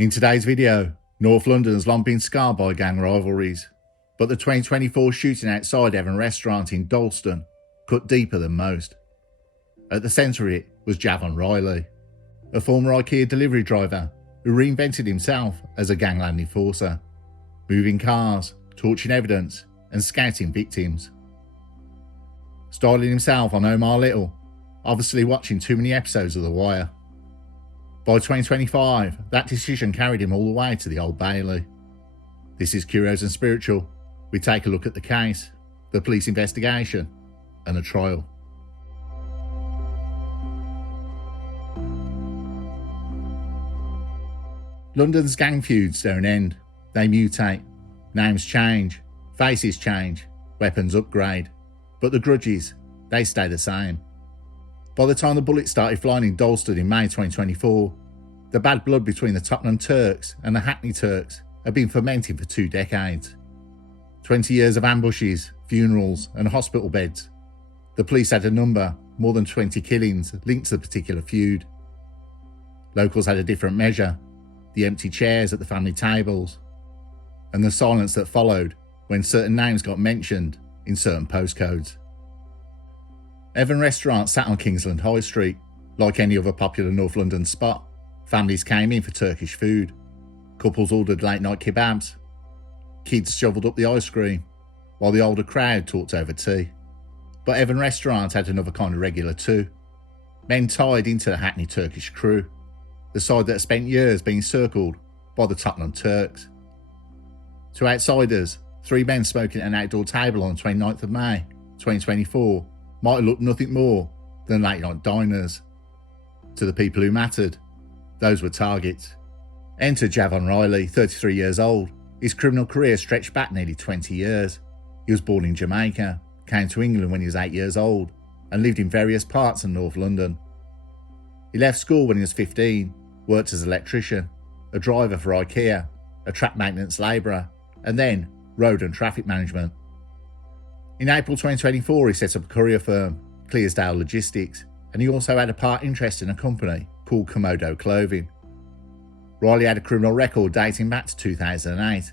In today's video, North London has long been scarred by gang rivalries, but the 2024 shooting outside Evin restaurant in Dalston cut deeper than most. At the centre of it was Javon Riley, a former IKEA delivery driver who reinvented himself as a gangland enforcer, moving cars, torching evidence and scouting victims. Styling himself on Omar Little, obviously watching too many episodes of The Wire. By 2025, that decision carried him all the way to the Old Bailey. This is Curios&Spiritual. We take a look at the case, the police investigation, and the trial. London's gang feuds don't end. They mutate. Names change, faces change, weapons upgrade. But the grudges, they stay the same. By the time the bullets started flying in Dalston in May 2024, the bad blood between the Tottenham Turks and the Hackney Turks had been fermenting for 2 decades. 20 years of ambushes, funerals and hospital beds. The police had a number, more than 20 killings linked to the particular feud. Locals had a different measure, the empty chairs at the family tables, and the silence that followed when certain names got mentioned in certain postcodes. Evin restaurant sat on Kingsland High Street. Like any other popular North London spot, families came in for Turkish food. Couples ordered late night kebabs. Kids shoveled up the ice cream, while the older crowd talked over tea. But Evin restaurant had another kind of regular too. Men tied into the Hackney Turkish crew, the side that spent years being circled by the Tottenham Turks. To outsiders, 3 men smoking at an outdoor table on the 29th of May 2024 might have looked nothing more than late night diners. To the people who mattered, those were targets. Enter Javon Riley, 33 years old. His criminal career stretched back nearly 20 years. He was born in Jamaica, came to England when he was 8 years old, and lived in various parts of North London. He left school when he was 15, worked as an electrician, a driver for IKEA, a track maintenance labourer, and then road and traffic management. In April 2024, he set up a courier firm, Clearsdale Logistics, and he also had a part interest in a company called Komodo Clothing. Riley had a criminal record dating back to 2008,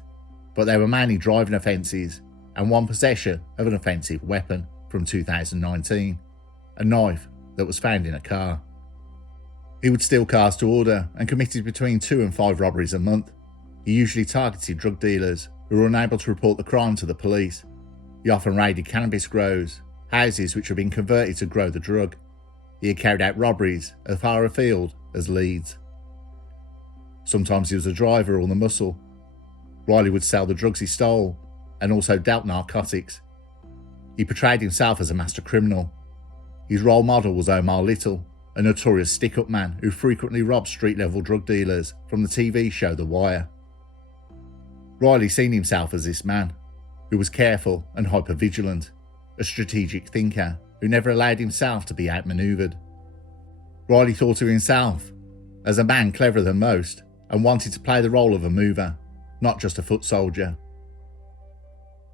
but they were mainly driving offences and one possession of an offensive weapon from 2019, a knife that was found in a car. He would steal cars to order and committed between 2 and 5 robberies a month. He usually targeted drug dealers who were unable to report the crime to the police. He often raided cannabis grows, houses which had been converted to grow the drug. He had carried out robberies as far afield as Leeds. Sometimes he was a driver or the muscle. Riley would sell the drugs he stole and also dealt narcotics. He portrayed himself as a master criminal. His role model was Omar Little, a notorious stick-up man who frequently robbed street-level drug dealers from the TV show The Wire. Riley seen himself as this man, who was careful and hyper-vigilant, a strategic thinker who never allowed himself to be outmanoeuvred. Riley thought of himself as a man cleverer than most and wanted to play the role of a mover, not just a foot soldier.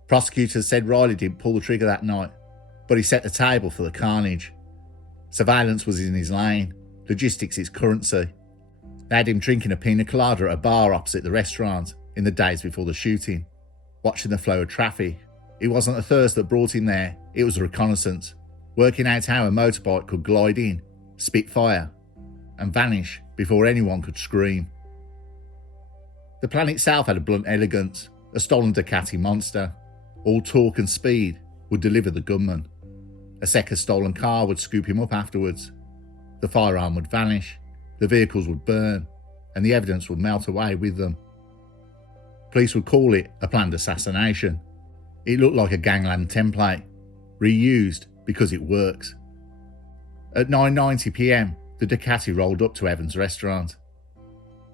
Prosecutors said Riley didn't pull the trigger that night, but he set the table for the carnage. Surveillance was in his lane, logistics his currency. They had him drinking a pina colada at a bar opposite the restaurant in the days before the shooting, watching the flow of traffic. It wasn't a thirst that brought him there, it was a reconnaissance, working out how a motorbike could glide in, spit fire, and vanish before anyone could scream. The plan itself had a blunt elegance, a stolen Ducati monster. All torque and speed would deliver the gunman. A second stolen car would scoop him up afterwards. The firearm would vanish, the vehicles would burn, and the evidence would melt away with them. Police would call it a planned assassination. It looked like a gangland template, reused because it works. At 9:90 p.m, the Ducati rolled up to Evin's restaurant.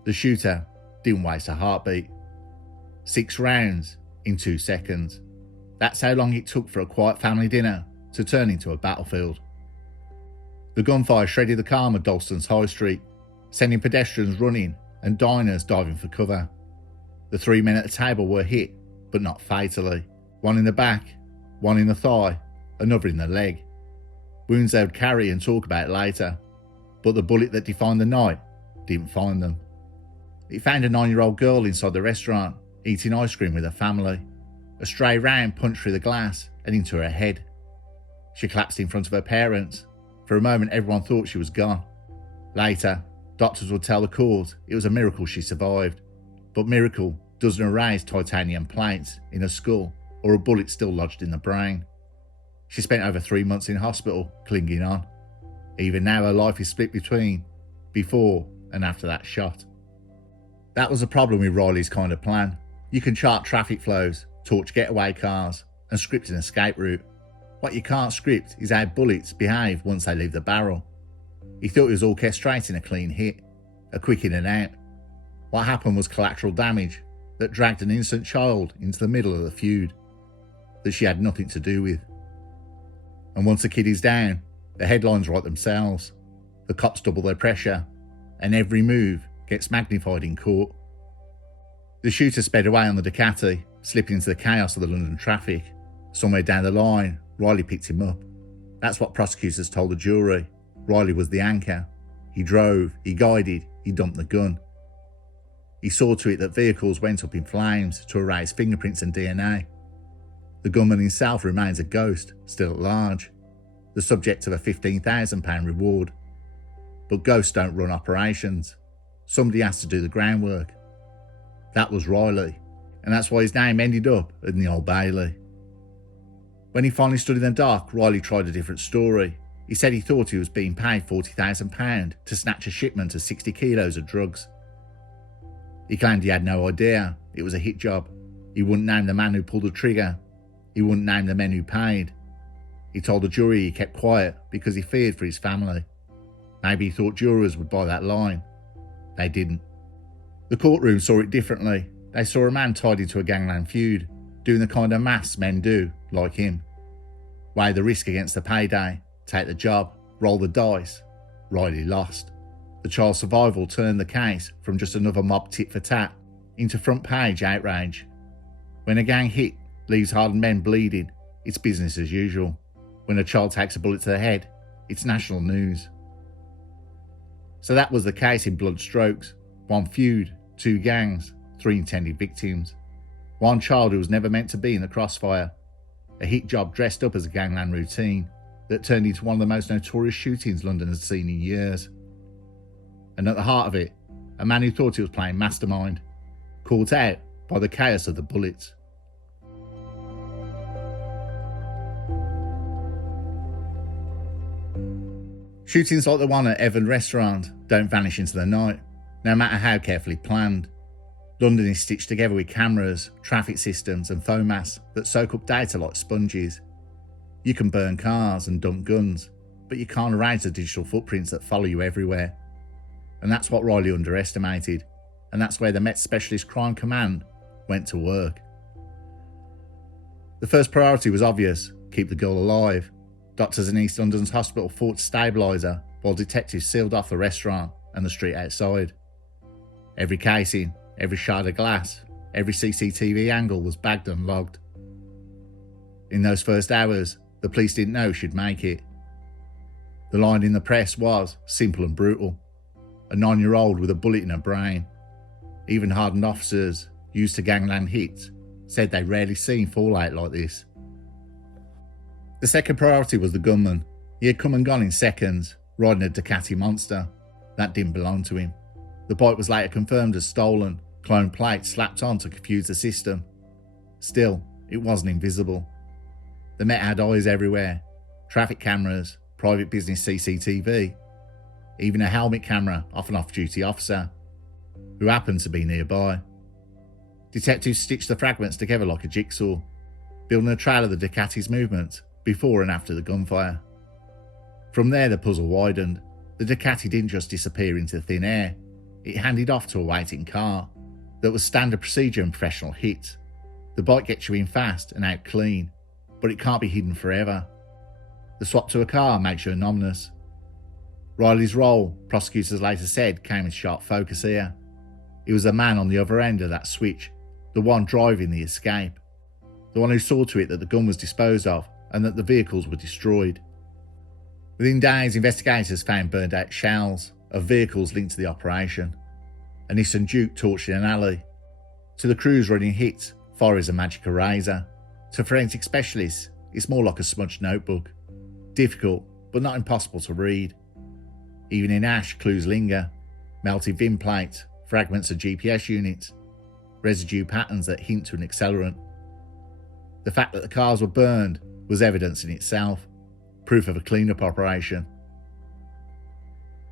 The shooter didn't waste a heartbeat. 6 rounds in 2 seconds. That's how long it took for a quiet family dinner to turn into a battlefield. The gunfire shredded the calm of Dalston's High Street, sending pedestrians running and diners diving for cover. The 3 men at the table were hit, but not fatally. One in the back, one in the thigh, another in the leg. Wounds they would carry and talk about later, but the bullet that defined the night didn't find them. It found a 9-year-old girl inside the restaurant, eating ice cream with her family. A stray round punched through the glass and into her head. She collapsed in front of her parents. For a moment, everyone thought she was gone. Later, doctors would tell the court it was a miracle she survived. But miracle doesn't erase titanium plates in her skull or a bullet still lodged in the brain. She spent over 3 months in hospital, clinging on. Even now, her life is split between before and after that shot. That was the problem with Riley's kind of plan. You can chart traffic flows, torch getaway cars, and script an escape route. What you can't script is how bullets behave once they leave the barrel. He thought he was orchestrating a clean hit, a quick in and out. What happened was collateral damage that dragged an innocent child into the middle of the feud that she had nothing to do with. And once the kid is down, the headlines write themselves. The cops double their pressure, and every move gets magnified in court. The shooter sped away on the Ducati, slipping into the chaos of the London traffic. Somewhere down the line, Riley picked him up. That's what prosecutors told the jury. Riley was the anchor. He drove, he guided, he dumped the gun. He saw to it that vehicles went up in flames to erase fingerprints and DNA. The gunman himself remains a ghost, still at large, the subject of a £15,000 reward. But ghosts don't run operations. Somebody has to do the groundwork. That was Riley, and that's why his name ended up in the Old Bailey. When he finally stood in the dock, Riley tried a different story. He said he thought he was being paid £40,000 to snatch a shipment of 60 kilos of drugs. He claimed he had no idea. It was a hit job. He wouldn't name the man who pulled the trigger. He wouldn't name the men who paid. He told the jury he kept quiet because he feared for his family. Maybe he thought jurors would buy that line. They didn't. The courtroom saw it differently. They saw a man tied into a gangland feud, doing the kind of maths men do, like him. Weigh the risk against the payday, take the job, roll the dice. Riley lost. The child's survival turned the case from just another mob tit for tat into front page outrage. When a gang hit leaves hardened men bleeding, it's business as usual. When a child takes a bullet to the head, it's national news. So that was the case in Blood Strokes. One feud, 2 gangs, 3 intended victims. One child who was never meant to be in the crossfire. A hit job dressed up as a gangland routine that turned into one of the most notorious shootings London has seen in years. And at the heart of it, a man who thought he was playing mastermind, caught out by the chaos of the bullets. Shootings like the one at Evin restaurant don't vanish into the night, no matter how carefully planned. London is stitched together with cameras, traffic systems and FOMAS that soak up data like sponges. You can burn cars and dump guns, but you can't erase the digital footprints that follow you everywhere. And that's what Riley underestimated, and that's where the Met Specialist Crime Command went to work. The first priority was obvious: keep the girl alive. Doctors in East London's hospital fought to stabilise her, while detectives sealed off the restaurant and the street outside. Every casing, every shard of glass, every CCTV angle was bagged and logged. In those first hours, the police didn't know she'd make it. The line in the press was simple and brutal. A 9-year-old with a bullet in her brain. Even hardened officers used to gangland hits said they'd rarely seen fallout like this. The second priority was the gunman. He had come and gone in seconds, riding a Ducati Monster. That didn't belong to him. The bike was later confirmed as stolen, clone plates slapped on to confuse the system. Still, it wasn't invisible. The Met had eyes everywhere. Traffic cameras, private business CCTV, even a helmet camera off an off-duty officer, who happened to be nearby. Detectives stitched the fragments together like a jigsaw, building a trail of the Ducati's movement before and after the gunfire. From there the puzzle widened. The Ducati didn't just disappear into thin air, it handed off to a waiting car. That was standard procedure and professional hit. The bike gets you in fast and out clean, but it can't be hidden forever. The swap to a car makes you anonymous. Riley's role, prosecutors later said, came in sharp focus here. He was the man on the other end of that switch, the one driving the escape, the one who saw to it that the gun was disposed of and that the vehicles were destroyed. Within days, investigators found burned out shells of vehicles linked to the operation. a Nissan Duke torched in an alley, to the crews running hits, fire is a magic eraser. To forensic specialists, it's more like a smudged notebook. Difficult, but not impossible to read. Even in ash, clues linger. Melted VIN plates, fragments of GPS units, residue patterns that hint to an accelerant. The fact that the cars were burned was evidence in itself, proof of a cleanup operation.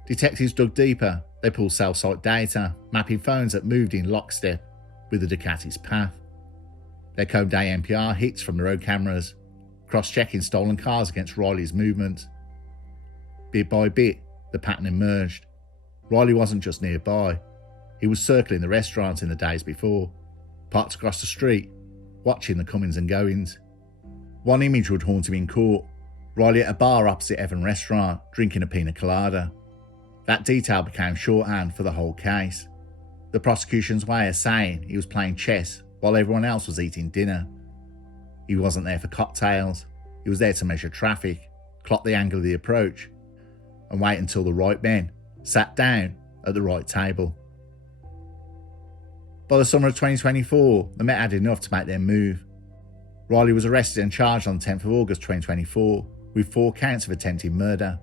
Detectives dug deeper. They pulled cell site data, mapping phones that moved in lockstep with the Ducati's path. They combed ANPR hits from the road cameras, cross-checking stolen cars against Riley's movements. Bit by bit, the pattern emerged. Riley wasn't just nearby. He was circling the restaurant in the days before, parked across the street, watching the comings and goings. One image would haunt him in court. Riley at a bar opposite Evin restaurant, drinking a pina colada. That detail became shorthand for the whole case. The prosecution's way of saying he was playing chess while everyone else was eating dinner. He wasn't there for cocktails. He was there to measure traffic, clock the angle of the approach, and wait until the right men sat down at the right table. By the summer of 2024, the Met had enough to make their move. Riley was arrested and charged on the 10th of August 2024 with 4 counts of attempted murder.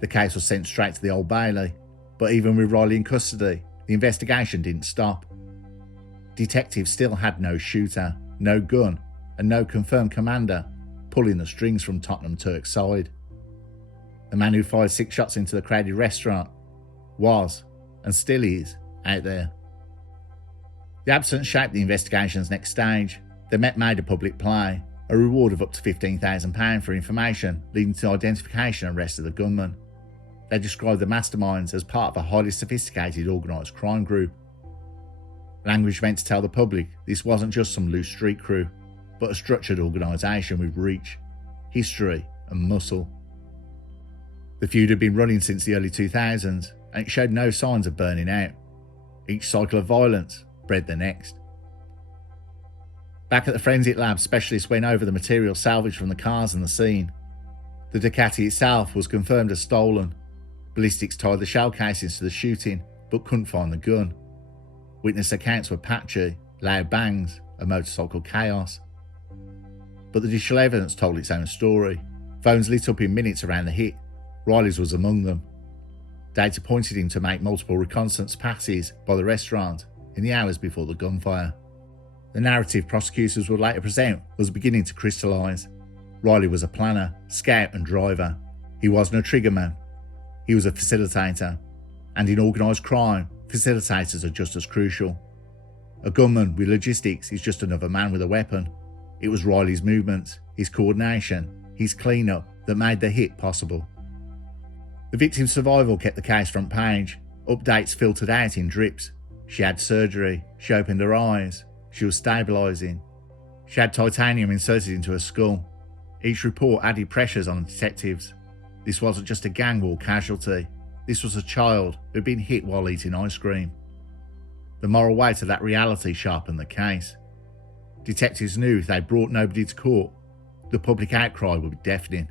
The case was sent straight to the Old Bailey, but even with Riley in custody, the investigation didn't stop. Detectives still had no shooter, no gun, and no confirmed commander pulling the strings from Tottenham Turk's side. The man who fired 6 shots into the crowded restaurant was, and still is, out there. The absence shaped the investigation's next stage. The Met made a public play, a reward of up to £15,000 for information leading to identification and arrest of the gunman. They described the masterminds as part of a highly sophisticated organised crime group. Language meant to tell the public this wasn't just some loose street crew, but a structured organisation with reach, history and muscle. The feud had been running since the early 2000s, and it showed no signs of burning out. Each cycle of violence bred the next. Back at the forensic lab, specialists went over the material salvaged from the cars and the scene. The Ducati itself was confirmed as stolen. Ballistics tied the shell casings to the shooting, but couldn't find the gun. Witness accounts were patchy, loud bangs, and motorcycle chaos. But the digital evidence told its own story. Phones lit up in minutes around the hit. Riley's was among them. Data pointed him to make multiple reconnaissance passes by the restaurant in the hours before the gunfire. The narrative prosecutors would later present was beginning to crystallise. Riley was a planner, scout and driver. He wasn't a triggerman. He was a facilitator. And in organised crime, facilitators are just as crucial. A gunman with logistics is just another man with a weapon. It was Riley's movements, his coordination, his clean-up that made the hit possible. The victim's survival kept the case front page. Updates filtered out in drips. She had surgery. She opened her eyes. She was stabilising. She had titanium inserted into her skull. Each report added pressures on the detectives. This wasn't just a gang war casualty. This was a child who'd been hit while eating ice cream. The moral weight of that reality sharpened the case. Detectives knew if they brought nobody to court, the public outcry would be deafening.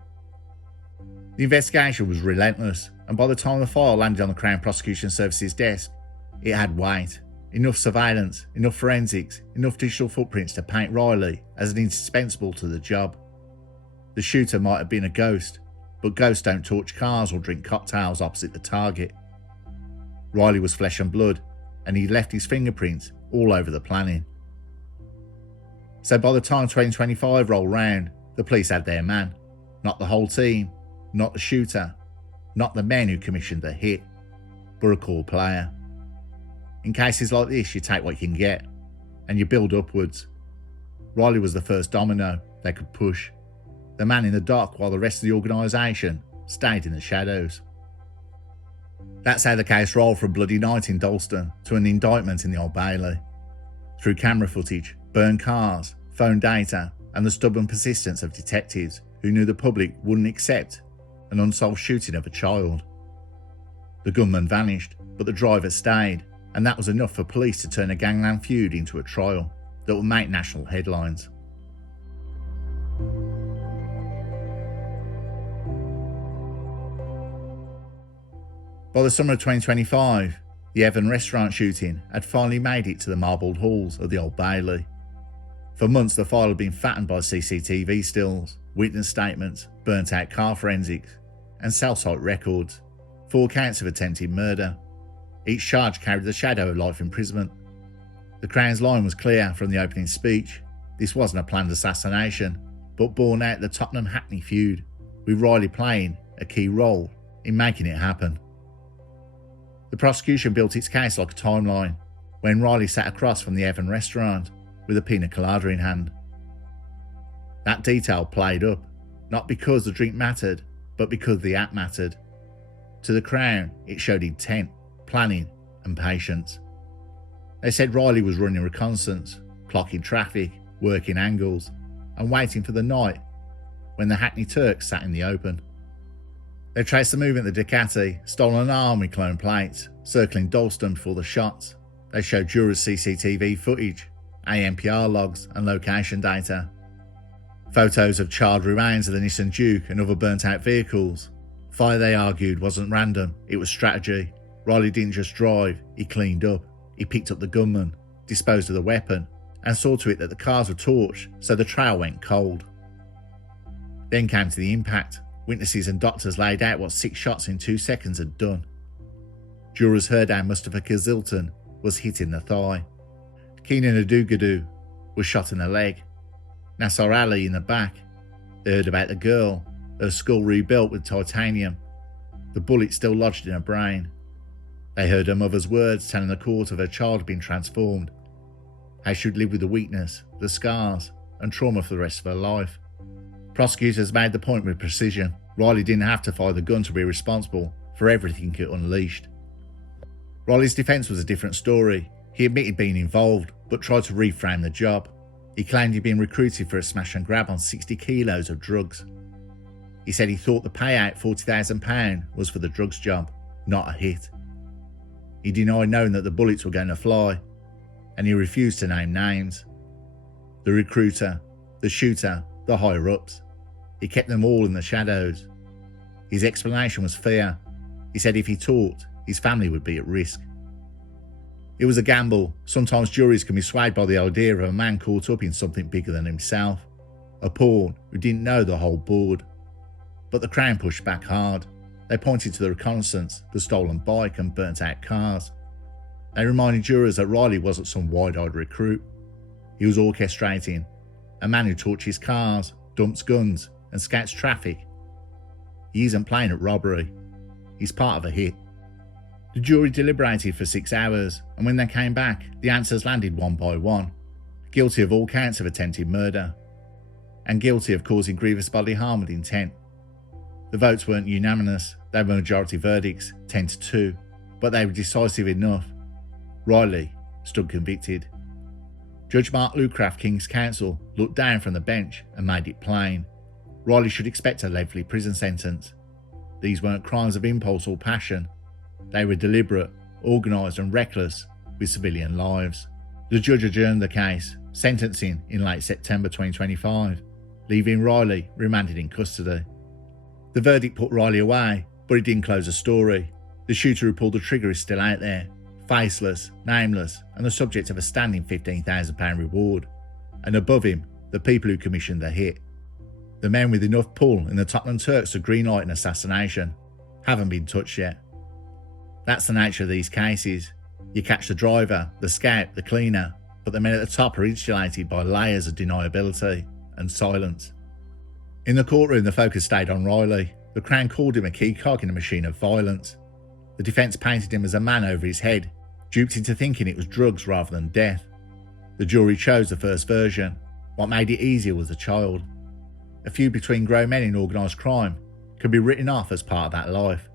The investigation was relentless, and by the time the file landed on the Crown Prosecution Service's desk, it had weight. Enough surveillance, enough forensics, enough digital footprints to paint Riley as an indispensable to the job. The shooter might have been a ghost, but ghosts don't torch cars or drink cocktails opposite the target. Riley was flesh and blood, and he left his fingerprints all over the planning. So by the time 2025 rolled round, the police had their man. Not the whole team, not the shooter, not the men who commissioned the hit, but a core player. In cases like this, you take what you can get, and you build upwards. Riley was the first domino they could push, the man in the dock while the rest of the organisation stayed in the shadows. That's how the case rolled from a bloody night in Dalston to an indictment in the Old Bailey. Through camera footage, burned cars, phone data, and the stubborn persistence of detectives who knew the public wouldn't accept an unsolved shooting of a child. The gunman vanished, but the driver stayed, and that was enough for police to turn a gangland feud into a trial that would make national headlines. By the summer of 2025, The Evin restaurant shooting had finally made it to the marbled halls of the Old Bailey. For months the file had been fattened by CCTV stills, witness statements, burnt out car forensics, and cell site records. 4 counts of attempted murder. Each charge carried the shadow of life imprisonment. The Crown's line was clear from the opening speech. This wasn't a planned assassination, but born out the Tottenham-Hackney feud, with Riley playing a key role in making it happen. The prosecution built its case like a timeline, when Riley sat across from the Evin restaurant with a pina colada in hand. That detail played up, not because the drink mattered, but because the act mattered. To the Crown, it showed intent, planning, and patience. They said Riley was running reconnaissance, clocking traffic, working angles, and waiting for the night when the Hackney Turks sat in the open. They traced the movement of the Ducati, stolen an arm with clone plates, circling Dalston before the shots. They showed jurors CCTV footage, ANPR logs, and location data. Photos of charred remains of the Nissan Duke and other burnt-out vehicles. Fire, they argued, wasn't random, it was strategy. Riley didn't just drive, he cleaned up. He picked up the gunman, disposed of the weapon, and saw to it that the cars were torched so the trail went cold. Then came to the impact. Witnesses and doctors laid out what 6 shots in 2 seconds had done. Jurors heard how Mustafa Kazilton was hit in the thigh. Keenan Adugadoo was shot in the leg. Nasser Ali in the back. They heard about the girl, her skull rebuilt with titanium, the bullet still lodged in her brain. They heard her mother's words telling the court of her child had been transformed, how she'd live with the weakness, the scars, and trauma for the rest of her life. Prosecutors made the point with precision. Riley didn't have to fire the gun to be responsible for everything it unleashed. Riley's defence was a different story. He admitted being involved, but tried to reframe the job. He claimed he'd been recruited for a smash and grab on 60 kilos of drugs. He said he thought the payout, £40,000, was for the drugs job, not a hit. He denied knowing that the bullets were going to fly, and he refused to name names. The recruiter, the shooter, the higher-ups. He kept them all in the shadows. His explanation was fear. He said if he talked, his family would be at risk. It was a gamble. Sometimes juries can be swayed by the idea of a man caught up in something bigger than himself, a pawn who didn't know the whole board. But the Crown pushed back hard. They pointed to the reconnaissance, the stolen bike and burnt-out cars. They reminded jurors that Riley wasn't some wide-eyed recruit. He was orchestrating, a man who torches cars, dumps guns, and scouts traffic. He isn't playing at robbery. He's part of a hit. The jury deliberated for 6 hours, and when they came back, the answers landed one by one. Guilty of all counts of attempted murder, and guilty of causing grievous bodily harm with intent. The votes weren't unanimous, they were majority verdicts, 10-2, but they were decisive enough. Riley stood convicted. Judge Mark Lucraft, King's Counsel, looked down from the bench and made it plain. Riley should expect a lengthy prison sentence. These weren't crimes of impulse or passion. They were deliberate, organised and reckless with civilian lives. The judge adjourned the case, sentencing in late September 2025, leaving Riley remanded in custody. The verdict put Riley away, but it didn't close the story. The shooter who pulled the trigger is still out there, faceless, nameless, and the subject of a standing £15,000 reward. And above him, the people who commissioned the hit. The men with enough pull in the Tottenham Turks to greenlight an assassination haven't been touched yet. That's the nature of these cases. You catch the driver, the scout, the cleaner, but the men at the top are insulated by layers of deniability and silence. In the courtroom, the focus stayed on Riley. The Crown called him a key cog in a machine of violence. The defence painted him as a man over his head, duped into thinking it was drugs rather than death. The jury chose the first version. What made it easier was the child. A feud between grown men in organised crime can be written off as part of that life.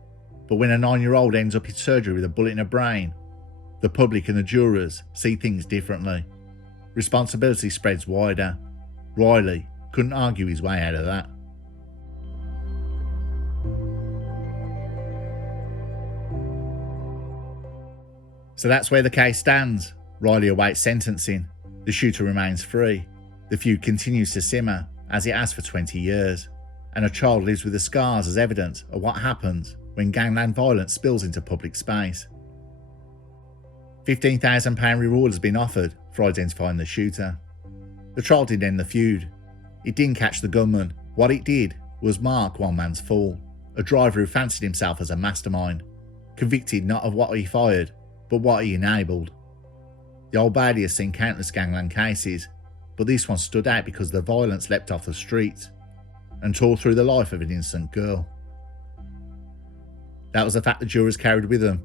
But when a 9-year-old ends up in surgery with a bullet in her brain, the public and the jurors see things differently. Responsibility spreads wider. Riley couldn't argue his way out of that. So that's where the case stands. Riley awaits sentencing. The shooter remains free. The feud continues to simmer, as it has for 20 years. And a child lives with the scars as evidence of what happens when gangland violence spills into public space. £15,000 reward has been offered for identifying the shooter. The trial didn't end the feud. It didn't catch the gunman. What it did was mark one man's fall, a driver who fancied himself as a mastermind, convicted not of what he fired, but what he enabled. The Old Bailey has seen countless gangland cases, but this one stood out because the violence leapt off the streets and tore through the life of an innocent girl. That was the fact the jurors carried with them,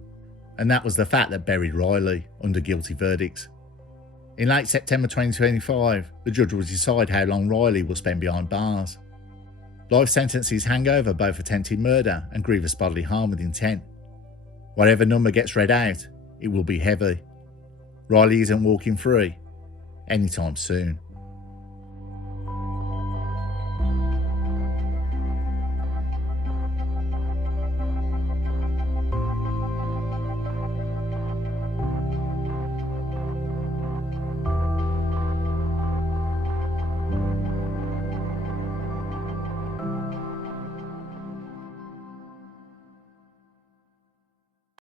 and that was the fact that buried Riley under guilty verdicts. In late September 2025, the judge will decide how long Riley will spend behind bars. Life sentences hang over both attempted murder and grievous bodily harm with intent. Whatever number gets read out, it will be heavy. Riley isn't walking free anytime soon.